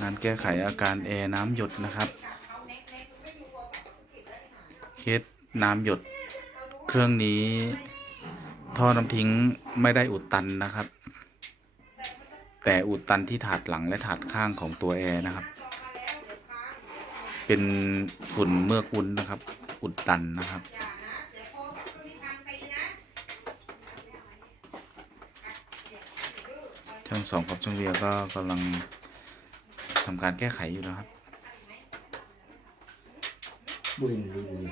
งานแก้ไขอาการแอร์น้ำหยดนะครับ เคสน้ำหยด เครื่องนี้ท่อน้ำทิ้งไม่ได้อุดตันนะครับ แต่อุดตันที่ถาดหลังและถาดข้างของตัวแอร์นะครับ เป็นฝุ่นเมือกวุ้นนะครับ อุดตันนะครับช่างสองกับช่างเวียก็กำลัง ทำการแก้ไขอยู่นะครับบุหรี่บุหรี่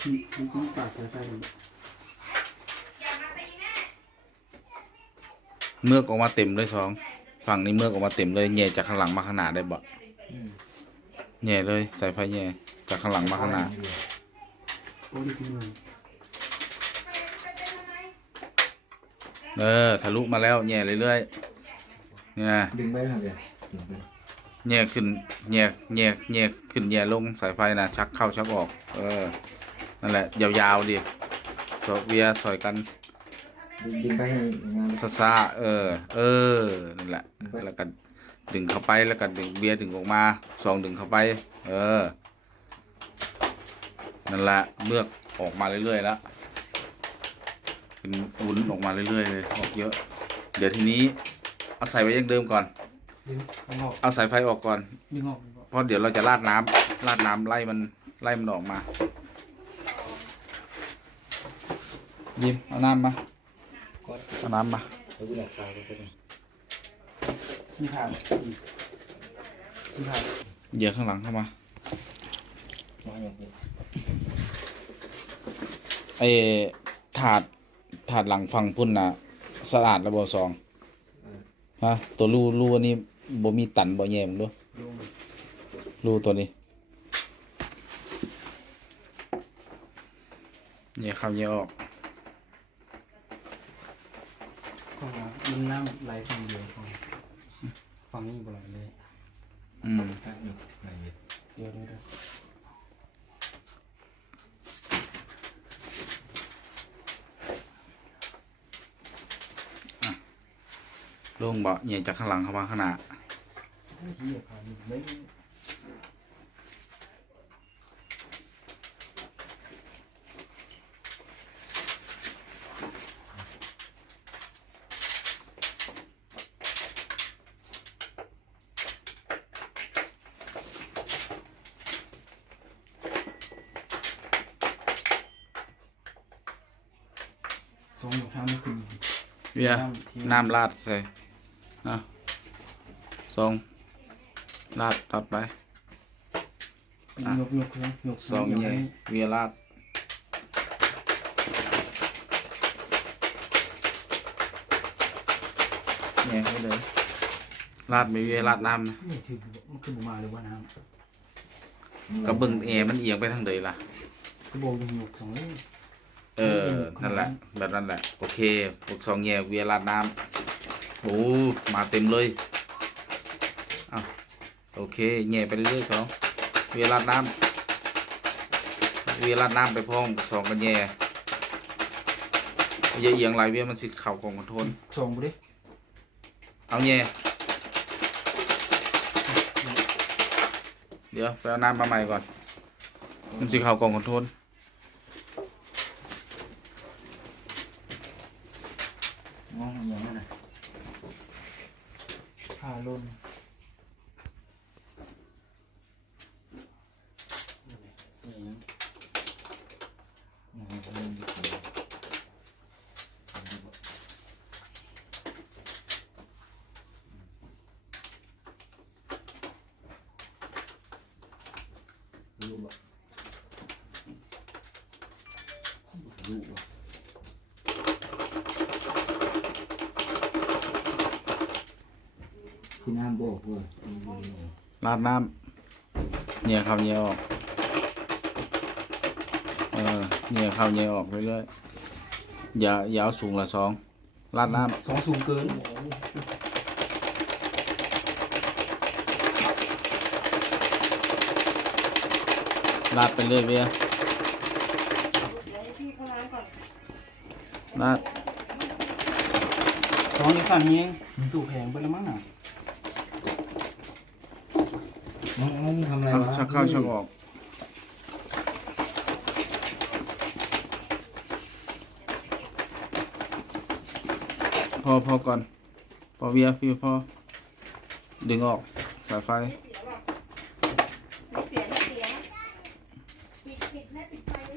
ที่ที่ที่ปากจะใส่เมือกออกมาเต็มเลยสองฝั่งนี้เมือกออกมาเต็มเลยแย่จากข้างหลังมาข้างหน้าได้บ่แย่เลยสายไฟแย่จากข้างหลังมาข้างหน้าโอ้ยที่มือเออทะลุมาแล้วแย่เรื่อยๆเนี่ยดึงไปครับเนี่ยดึงไป แย่ขึ้นแย่แย่แย่ขึ้นแย่ลงสายไฟนะชักเข้าชักออก เออ นั่นแหละ ยาวๆดิสอเวียสอยกันดึงดึงไปให้งานซาซาๆเออ เออ นั่นแหละ แล้วก็ดึงเข้าไป แล้วก็ดึงเบียร์ดึงออกมาสองดึงเข้าไป เออ นั่นแหละ เมือกออกมาเรื่อยๆแล้วเป็นวุ้นออกมาเรื่อยๆเลย ออกเยอะ เดี๋ยวทีนี้ เอาใส่ไว้อยังเดิมก่อน ดึงเอาออกเอาสายไฟออกก่อน ดึงออกดึงออกเพราะเดี๋ยวเราจะราดน้ำราดน้ำไล่มันไล่มันออกมา ยิมเอาน้ำมาก็เอาน้ำมาเอาบุหรี่คาไปก็ได้ที่ผ่านที่ผ่านเหยียบข้างหลังเข้ามามาอย่างนี้ไอ้ถาดถาดหลังฝั่งพุ่นน่ะสะอาดระบบสองฮะตัวรูรูอันนี้ บ่มีตันบ่แยมงด้วยดูรูตัวนี้แยกเข้าแยกออกของเรามันน้ำไหลฝั่งเดียวของฝั่งนี้บ่ไหลเลยอืมแป๊บหนึงไหลเย็นเดี๋ยวเดี๋ยวเดี๋ยวโล่งเบาะแยกจากข้างหลังเข้ามาข้างหน้า โอ้ยเหี้ยผ่านไม่สองหยกทำไม่คือเวียน้ำราดใส่อะสองราดตัดไปเป็นหยกหยกเลยหยกสองหยกแยให้กเวียราดแยกให้เลยราดไม่เวียราดน้ำนะนี่ถือมันคือบุมาหรือว่าน้กระเบึงแอร์มันเอียงไปทางใดล่ะำคือโบยังหยกสองเลยเออ นั่นแหละ แบบนั้นแหละ โอเคพวกสองแยกเวียราดน้ำโอ้มาเต็มเลยเอา โอเคแย่ไปเรื่อยๆสองเวียราดน้ำเวียราดน้ำไปพร้อมสองกันแย่อย่าเอียงไหลเวียมันสิเข่าของคอนโทรลส่งไปดิเอาแย่เดี๋ยวไปเอาน้ำมาใหม่ก่อน มันสิเข่ากล่องคอนโทรลมองอย่างนั้นนะผ่าลนนี่ยังนี่ยังดีกว่า รู้บ่รู้บ่ที่น้ำบอกเว้ยราดน้ำเนี่ยเข้าเนี่ยออก เออเนี่ยเข้าเนี่ยออกเรื่อยๆอย่าอย่าเอาสูงละสองราดน้สองสูงเกินำราดไปเรื่อยเวียเดี๋ยวให้พี่เขาล้างก่อนราดสองนี่สั่นเองถูกแพงไปแล้วมั้งอะน้องน้องทำอะไรเอาวะชักเข้าชักออกพอพอก่อน พอเวียพี่พอ ดึงออก สายไฟ ไม่เสียไม่เสียปิดปิดและปิดไฟไว้